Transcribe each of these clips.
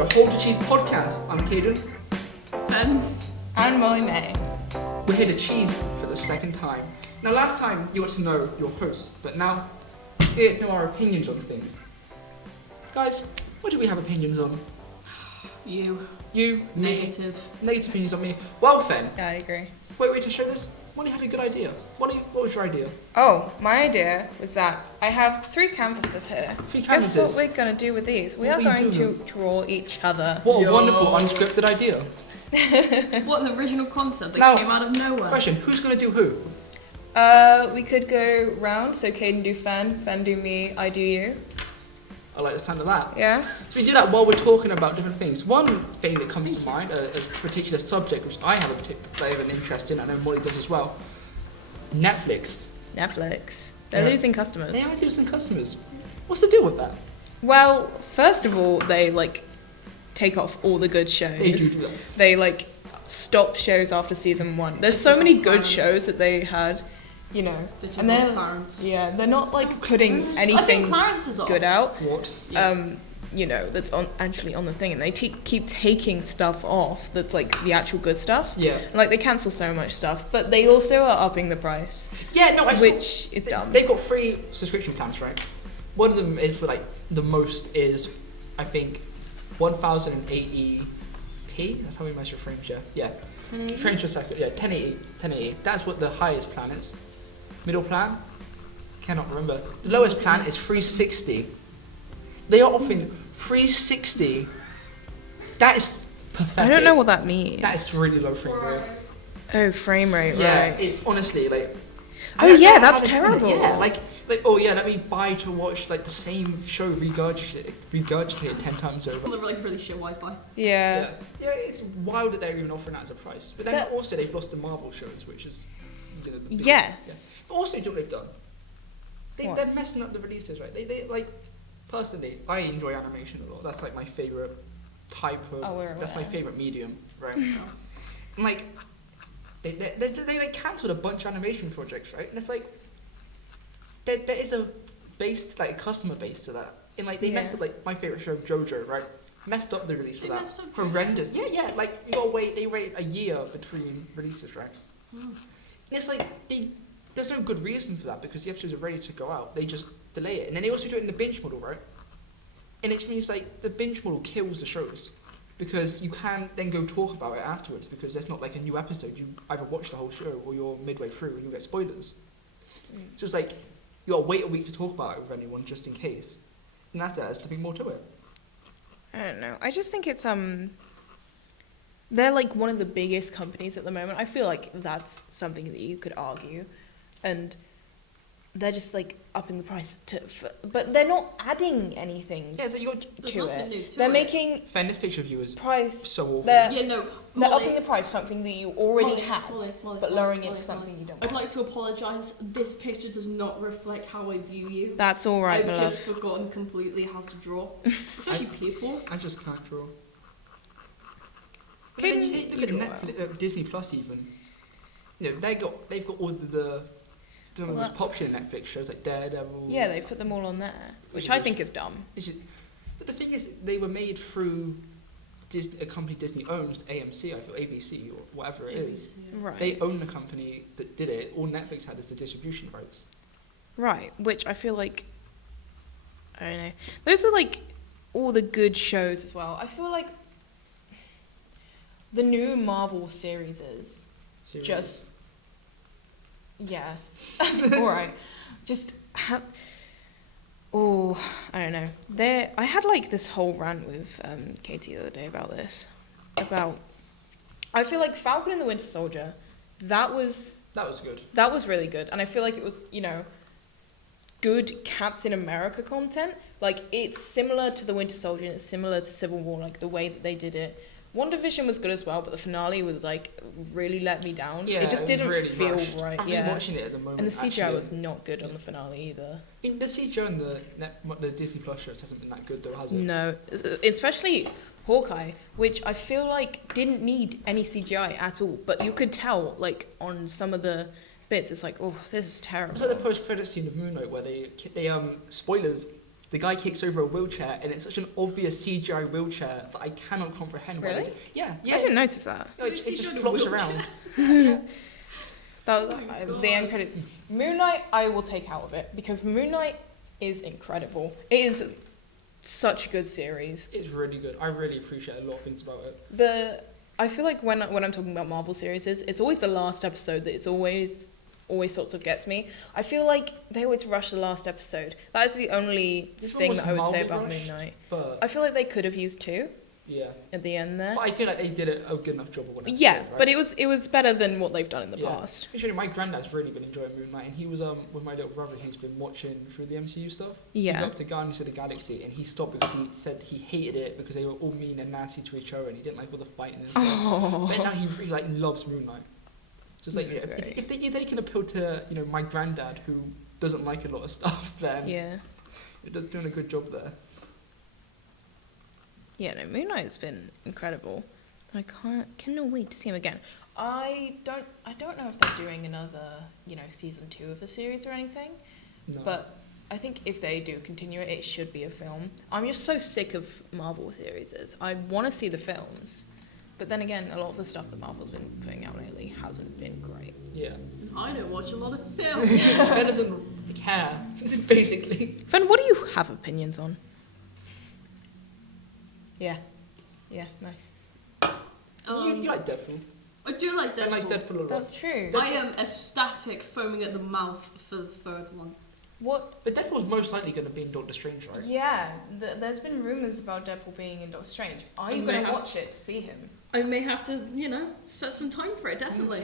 the Hold the Cheese podcast. I'm Caden. And Molly May. We're here to cheese for the second time. Now, last time you got to know your host, but now here to know our opinions on things. Guys, what do we have opinions on? You, me. negative Opinions on me. Well, then. Yeah, I agree. Wait to show this. Molly had a good idea. What was your idea? Oh, my idea was that I have 3 canvases here. 3 canvases? Guess what we're going to do with these? We are going to draw each other. What a wonderful unscripted idea. What an original concept that Now, came out of nowhere. Question, who's going to do who? We could go round, so Caden do Fen do me, I do you. I like the sound of that. Yeah? So we do that while we're talking about different things. One thing that comes to mind, a particular subject which I have a particular interest in, and I know Molly does as well. Netflix. They're losing customers. They are losing customers. What's the deal with that? Well, first of all, they take off all the good shows. They do that. They stop shows after season 1. There's so many good shows that they had, and then they're not putting anything I think Clarence is off. good out. What? That's actually on the thing, and they keep taking stuff off that's the actual good stuff. Yeah. They cancel so much stuff, but they also are upping the price. Yeah, no, which is dumb. They've got 3 subscription plans, right? One of them is for the most is, I think, 1080p. That's how we measure frames, yeah. Frames per second, yeah, 1080. That's what the highest plan is. Middle plan? Cannot remember. The lowest plan is 360. They are offering 360. That is pathetic. I don't know what that means. That is really low frame rate. Oh, frame rate, Yeah, right. it's honestly Oh yeah, that's terrible. Yeah, let me buy to watch the same show regurgitated 10 times over. Really shit Wi-Fi. Yeah. Yeah, it's wild that they're even offering that as a price. But then also they've lost the Marvel shows, which is the biggest, Yes. Yeah. But also, do you know what they've done? What? They're messing up the releases, right? They personally, I enjoy animation a lot. That's my favorite type of. That's my favorite medium, right? And they cancelled a bunch of animation projects, right? And it's there is a base, a customer base to that. And they messed up my favorite show, JoJo, right? Messed up the release for that. Horrendous. Yeah. You gotta wait. They wait a year between releases, right? And it's there's no good reason for that because the episodes are ready to go out. They just delay it, and then they also do it in the binge model, right? And it means the binge model kills the shows because you can't then go talk about it afterwards because there's not a new episode. You either watch the whole show or you're midway through and you get spoilers. So it's you gotta wait a week to talk about it with anyone just in case. And after that, there's nothing more to it. I don't know. I just think it's they're one of the biggest companies at the moment. I feel that's something that you could argue, and they're just upping the price but they're not adding anything. Yeah, so you got to it. They're making this picture of you is price so awful. They're Molly, upping the price something that you already had, but lowering it for something you don't. I'd like to apologise. This picture does not reflect how I view you. That's all right, I've just forgotten completely how to draw, especially people. I just can't draw. Look Look at Netflix, Disney Plus even. They've got all the most popular Netflix shows like Daredevil. Yeah, they put them all on there, which I think is dumb. But the thing is, they were made through a company Disney owns, AMC, I feel, ABC, or whatever it is. Yeah. Right. They own the company that did it. All Netflix had is the distribution rights. Right, which I feel I don't know. Those are all the good shows as well. I feel the new Marvel series is just, yeah, alright. Just I don't know. I had this whole rant with Katie the other day about this. I feel Falcon and the Winter Soldier, that was good. That was really good. And I feel it was, good Captain America content. It's similar to the Winter Soldier and it's similar to Civil War, the way that they did it. WandaVision was good as well, but the finale was really let me down. Yeah, it just didn't really feel rushed. right. I'm watching it at the moment. And the CGI was not good on the finale either. The CGI on the Disney Plus shows hasn't been that good though, has it? No, especially Hawkeye, which I feel didn't need any CGI at all, but you could tell on some of the bits, it's oh, this is terrible. It's the post-credit scene of Moon Knight where they spoilers, the guy kicks over a wheelchair, and it's such an obvious CGI wheelchair that I cannot comprehend. Really? Yeah. I didn't notice that. It just flops around. That was, the end credits. Moon Knight, I will take out of it because Moon Knight is incredible. It is such a good series. It's really good. I really appreciate a lot of things about it. I feel like when I'm talking about Marvel series, it's always the last episode that it's always sorts of gets me. I feel like they always rush the last episode. That is the only thing that I would say about Moon Knight. I feel like they could have used 2. Yeah. At the end there. But I feel like they did a good enough job of what. Yeah, right? but it was better than what they've done in the past. Actually, my granddad's really been enjoying Moon Knight, and he was with my little brother. He's been watching through the MCU stuff. Yeah. He got up to Guardians of the Galaxy, and he stopped because he said he hated it because they were all mean and nasty to each other, and he didn't like all the fighting and stuff. But now he really loves Moon Knight. Just like if they can appeal to my granddad who doesn't like a lot of stuff, then they're doing a good job there. Yeah, no, Moon Knight's been incredible. I cannot wait to see him again. I don't know if they're doing another, season 2 of the series or anything. No. But I think if they do continue it, it should be a film. I'm just so sick of Marvel series. I want to see the films. But then again, a lot of the stuff that Marvel's been putting out lately hasn't been great. Yeah. I don't watch a lot of films. Fen doesn't care, basically. Fen, what do you have opinions on? Yeah, nice. You like Deadpool. I do like Deadpool. I like Deadpool a lot. That's true. I am ecstatic, foaming at the mouth for the third one. What? But Deadpool's most likely going to be in Doctor Strange, right? Yeah, there's been rumours about Deadpool being in Doctor Strange. Are you going to watch it to see him? I may have to, set some time for it, definitely.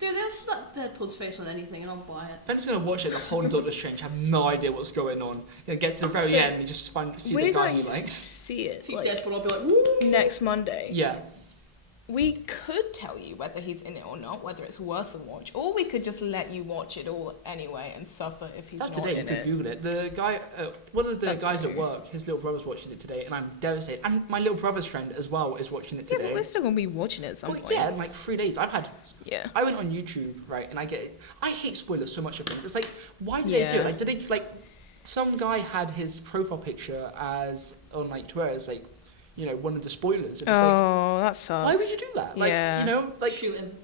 Dude, let's slap Deadpool's face on anything and I'll buy it. Fen's going to watch it the whole Doctor Strange, have no idea what's going on. Get to the very end and just see the guy he likes. See it. See Deadpool, I'll be like, woo! Next Monday. Yeah. We could tell you whether he's in it or not, whether it's worth a watch, or we could just let you watch it all anyway and suffer if he's not in it. Today, you could Google it. The guy, one of the guys at work, his little brother's watching it today, and I'm devastated. And my little brother's friend as well is watching it today. Yeah, but we're still gonna be watching it at some point. Yeah, in like 3 days. I went on YouTube, right, and I hate spoilers so much of things. It's like, why did they do it? Did they some guy had his profile picture as on Twitter as one of the spoilers. And it's that sucks. Why would you do that?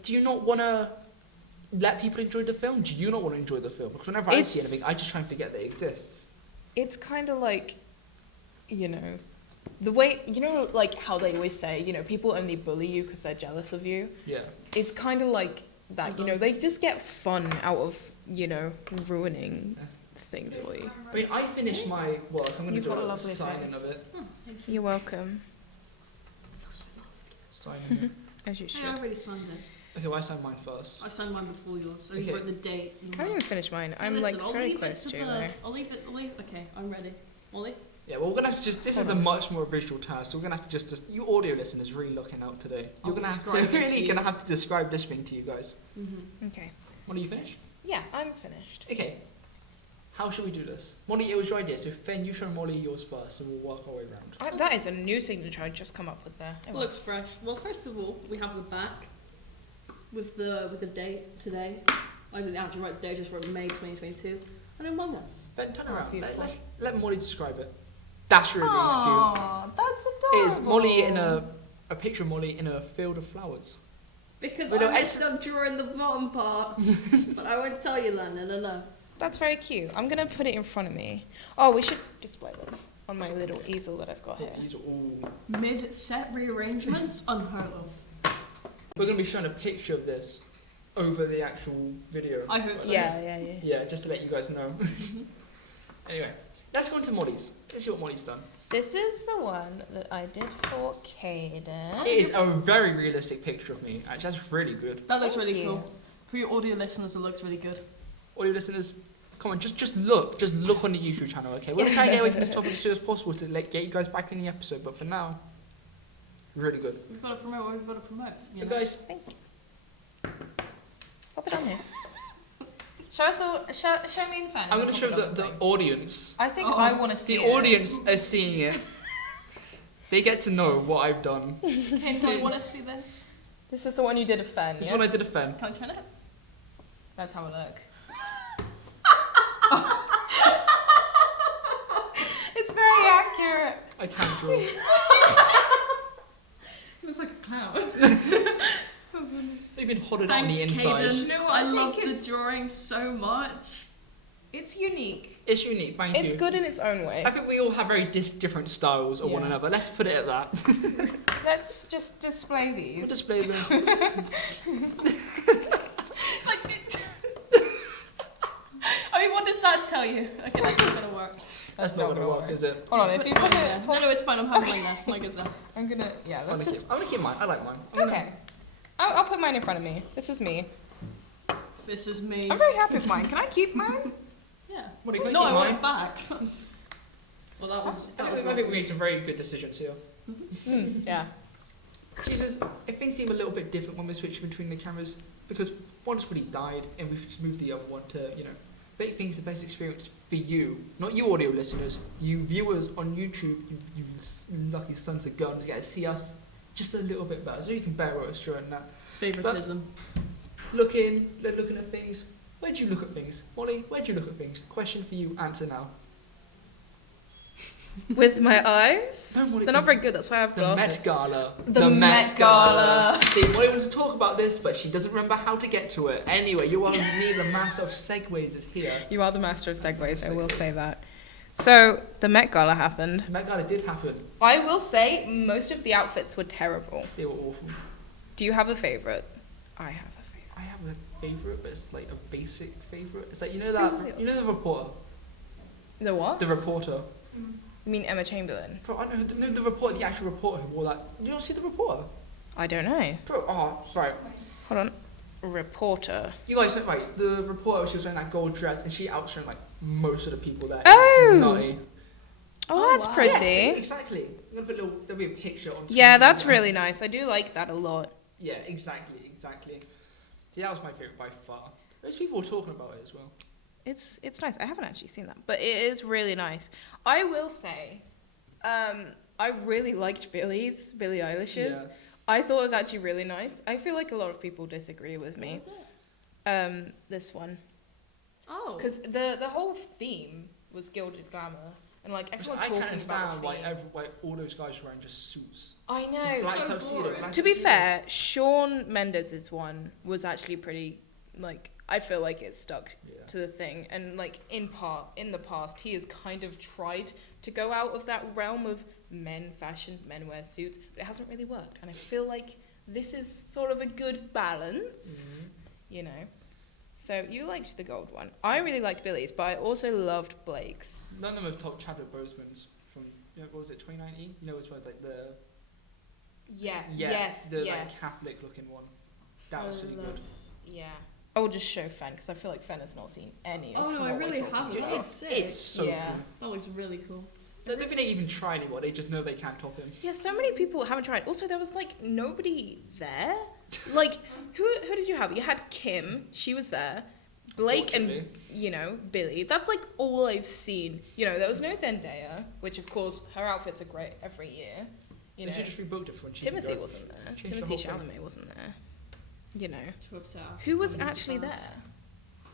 Do you not want to let people enjoy the film? Do you not want to enjoy the film? Because whenever I see anything, I just try and forget that it exists. It's kind of like, the way, how they always say, people only bully you because they're jealous of you. Yeah. It's kind of like that, they just get fun out of, ruining things for you. I mean, I finished my work. I'm going to do a signing of it. Oh, You're welcome. Signing it. As you should. Yeah, I already signed it. Okay, well, I signed mine first. I signed mine before yours. So Okay. you wrote the date. I haven't even finished mine. I'm I'll very leave close it to the- though. I'll leave it. Okay, I'm ready. Ollie? Yeah, well, we're going to have to this is a much more visual task, so we're going to have to just you audio listeners really looking out today. You're going to have to really going to have to describe this thing to you guys. Mm-hmm. Okay. Molly, you finished? Yeah, I'm finished. Okay. How should we do this? Molly, it was your idea, so Fen, you show Molly yours first, and we'll work our way around. That is a new signature I just come up with there. It looks fresh. Well, first of all, we have the back with the date today. I didn't actually write the date, I just wrote May 2022. And Among Us. Ben, turn around. Beautiful. Let Molly describe it. That's really cute. Aww, that's adorable. It is Molly in a picture of Molly in a field of flowers. Because With I no messed up drawing the bottom part. But I won't tell you that, no. That's very cute. I'm going to put it in front of me. Oh, we should display them on my little easel that I've got here. These are all... Mid-set rearrangements, unheard of. We're going to be showing a picture of this over the actual video. I hope so. Yeah. Yeah, just to let you guys know. Anyway, let's go on to Molly's. Let's see what Molly's done. This is the one that I did for Kaden. It is a very realistic picture of me. Actually, that's really good. That looks Thank really you. cool. For your audio listeners, it looks really good. Audio listeners, come on, just look on the YouTube channel, okay? We're gonna try and get away from this topic as soon as possible to get you guys back in the episode, but for now, really good. We've got to promote what we've got to promote. So guys, Thank you. Pop it on here. Show me in fan. I'm gonna show the audience. I think I want to see The it. audience are seeing it. They get to know what I've done. Okay, do I want to see this? This is the one you did a fan, This yeah? one I did a Fen. Can I turn it? That's how it look. very accurate. I can draw. He looks like a clown. They've been hodded on Thanks, the inside. Caden. You know what, I I love think the it's- drawing so much. It's unique. It's unique, thank you. It's good in its own way. I think we all have very different styles of one Yeah. another. Let's put it at that. Let's just display these. We'll display them. I mean, what does that tell you? Okay, that's not gonna work. That's not going to work, is it? Hold on, if you put it, No, it's fine. I'm having mine now. Mine goes there. I'm gonna, yeah, I'm let's going just, to keep mine. I like mine. okay. I'll put mine in front of me. This is me. This is me. I'm very happy with mine. Can I keep mine? Yeah. What, are you gonna No, keep I want mine? it back. Well, that was. I think we made some very good decisions here. Yeah. Jesus, if things seem a little bit different when we're switching between the cameras, because one's really died and we've just moved the other one to, make things the best experience for you, not you audio listeners, you viewers on YouTube, you lucky sons of guns, get to see us just a little bit better, so you can bear with us during that. Favoritism. Looking at things. Where do you look at things? Molly, where do you look at things? Question for you, answer now. With my eyes? No, Molly, They're not very good, that's why I have the glasses. Met Gala. The Met Gala. See, Molly wants to talk about this, but she doesn't remember how to get to it. Anyway, you are me, the master of segues is here. You are the master of segues, I will say that. So, the Met Gala happened. The Met Gala did happen. I will say, most of the outfits were terrible. They were awful. Do you have a favourite? I have a favourite. I have a favourite, but it's like a basic favourite. It's like, Who's yours? the reporter. The what? The reporter. You mean Emma Chamberlain? Bro, I know the reporter, the actual reporter who wore that. You don't see the reporter? I don't know. Bro, right. Hold on. Reporter. You guys know, right, the reporter, she was wearing that gold dress and she outshone like most of the people there. Oh! It's nutty. Oh, that's wow. pretty. Yes, exactly. I'm gonna put there'll be a picture on Yeah, Twitter. that's really nice. I do like that a lot. Yeah, exactly. See, that was my favourite by far. There's people talking about it as well. It's nice. I haven't actually seen that, but it is really nice. I will say, I really liked Billie Eilish's. Yeah. I thought it was actually really nice. I feel like a lot of people disagree with me. This one, Oh. because the whole theme was gilded glamour, and like everyone's I talking can't about understand the theme. why all those guys were wearing just suits. I know. Just like so tuxedo, boring. black To be tuxedo. fair, Shawn Mendes' one was actually pretty, like, I feel like it stuck Yeah. to the thing. And, like, in the past, he has kind of tried to go out of that realm of men wear suits, but it hasn't really worked. And I feel like this is sort of a good balance, you know. So you liked the gold one. I really liked Billie's, but I also loved Blake's. None of them have topped Chadwick Boseman's from, what was it, 2019? You know, it's where it's like the... like, Catholic looking one. That was really good. Yeah. I will just show Fen, because I feel like Fen has not seen any of Oh, no, what I we're really talking haven't. about. That looks sick. It's so Yeah. cool. That looks really cool. I don't think they even try anymore, they just know they can't top him. Yeah, so many people haven't tried. Also, there was like nobody there. Like, who did you have? You had Kim, she was there. Blake and, Unfortunately. Billie. That's like all I've seen. There was no Zendaya, which of course her outfits are great every year. They should just rebooked it for when she Timothy could go. wasn't there. Change the Timothy whole thing. Chalamet wasn't there. Too upset. Who was actually there?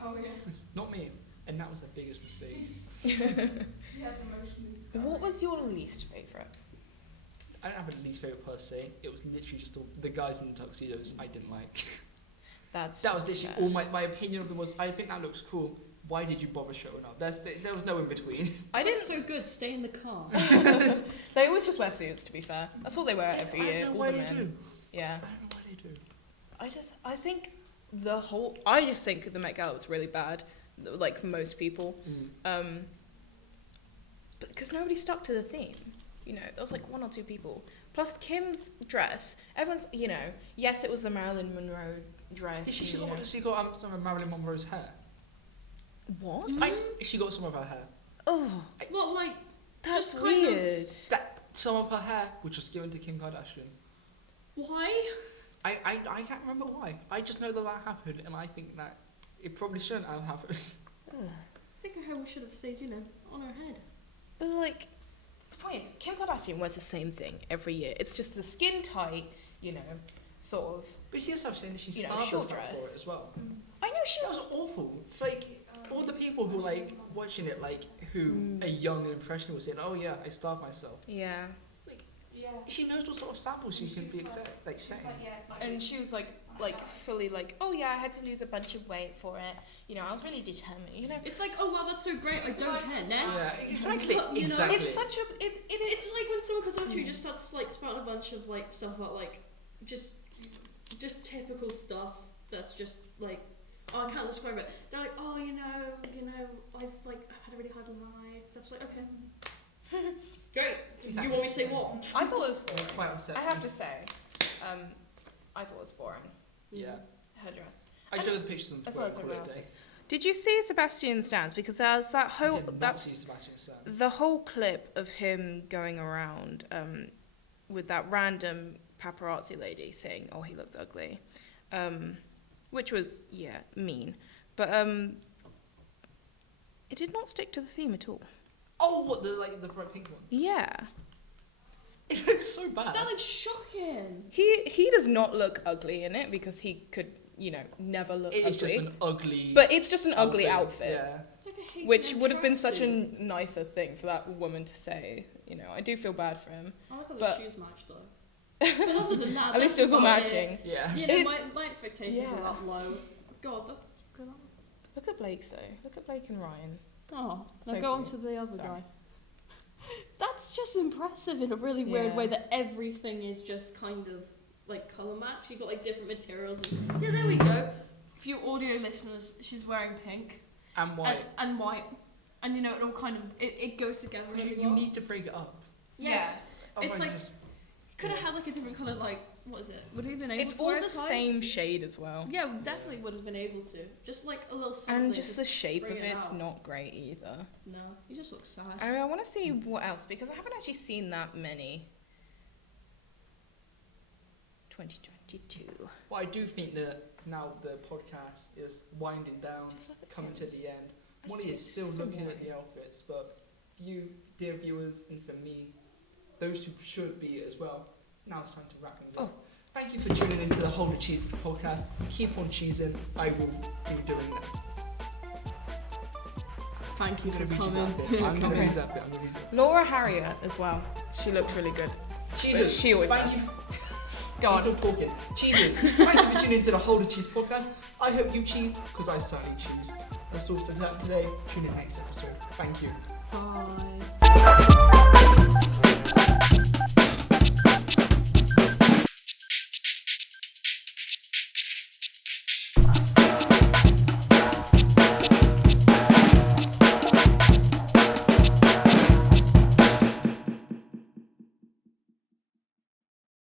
Oh, yeah. Not me. And that was the biggest mistake. What was your least favourite? I don't have a least favourite per se. It was literally just the guys in the tuxedos I didn't like. That was literally all my opinion of them was, I think that looks cool. Why did you bother showing up? There was no in between. I didn't. So good. Stay in the car. They always just wear suits, to be fair. That's what they wear every year. I don't know all why the they men. do. Yeah. I don't know why they do. I think I just think the Met Gala was really bad, like most people. But because nobody stuck to the theme. There was like one or two people. Plus Kim's dress, everyone's, yes, it was the Marilyn Monroe dress. Did she and, got some of Marilyn Monroe's hair? What? She got some of her hair. Oh, Well, like, that's just kind of- weird. Some of her hair was just given to Kim Kardashian. why? I can't remember why. I just know that happened, and I think that it probably shouldn't have happened. I think her hair should have stayed, on her head. But like, the point is, Kim Kardashian wears the same thing every year. It's just the skin tight, sort of. But you see herself saying that she Short starved herself dress. for it as well. I know she That was. was awful. It's like, all the people who like watching it, like who are young and impressionable, saying, "Oh yeah, I starved myself." Yeah. Like, she knows what sort of samples she can be setting. And she was like fully like, oh yeah, I had to lose a bunch of weight for it. You know, I was really determined. You know, it's like, oh wow, that's so great. I don't care. Next. Yeah, exactly. You know, exactly. it's such a it's like when someone comes up to you and just starts like spouting a bunch of like stuff about like just typical stuff that's just like, oh, I can't describe it. They're like, oh, you know, I've had a really hard life. So I was like, okay. Great. Exactly. Do you want me to say what? I thought it was boring. Quite upset. I have to say, I thought it was boring. Yeah. Her dress. I showed the pictures on As Twitter. well as everyone else's. Did you see Sebastian Stan's? Because there's that whole the whole clip of him going around with that random paparazzi lady saying, "Oh, he looked ugly," which was mean, but it did not stick to the theme at all. Oh, what the bright pink one? Yeah. It looks so bad. That looks shocking. He does not look ugly in it because he could, never look ugly. It's just an ugly. But it's just an ugly outfit. Yeah. Like which would have been such a nicer thing for that woman to say. I do feel bad for him. I like how the shoes match though. But other than that, at least it was all matching. Yeah. My expectations are that low. God, look at Blake though. Look at Blake and Ryan. Oh, So now go on cute. to the other Sorry. guy. That's just impressive in a really weird way that everything is just kind of like colour match. You've got like different materials. And, there we go. For you audio listeners, she's wearing pink. And white. And white. And it all kind of, it goes together really well. You need to break it up. Yes. Yeah. It's like, could have had like a different colour, like, what is it? Would he have been able It's to all wear the a tie? same shade as well. Yeah, we definitely would have been able to. Just like a little something. And just the shape of bring it it's out. not great either. No, he just looks sad. I want to see what else, because I haven't actually seen that many. 2022. Well, I do think that now the podcast is winding down, coming to the end. Molly is still looking at the outfits, but for you, dear viewers, and for me, those who should be as well, now it's time to wrap things up. Thank you for tuning into the Hold the Cheese podcast. Keep on cheesing. I will be doing that. Thank you I'm for going to coming. I'm going to read that bit. Laura Harrier as well. She looked really good. Jesus. She always Thank does. you. Go on. Still talking. Cheeses. Thank you for tuning into the Hold the Cheese podcast. I hope you cheese, because I certainly cheesed. That's all for today. Tune in next episode. Thank you. Bye.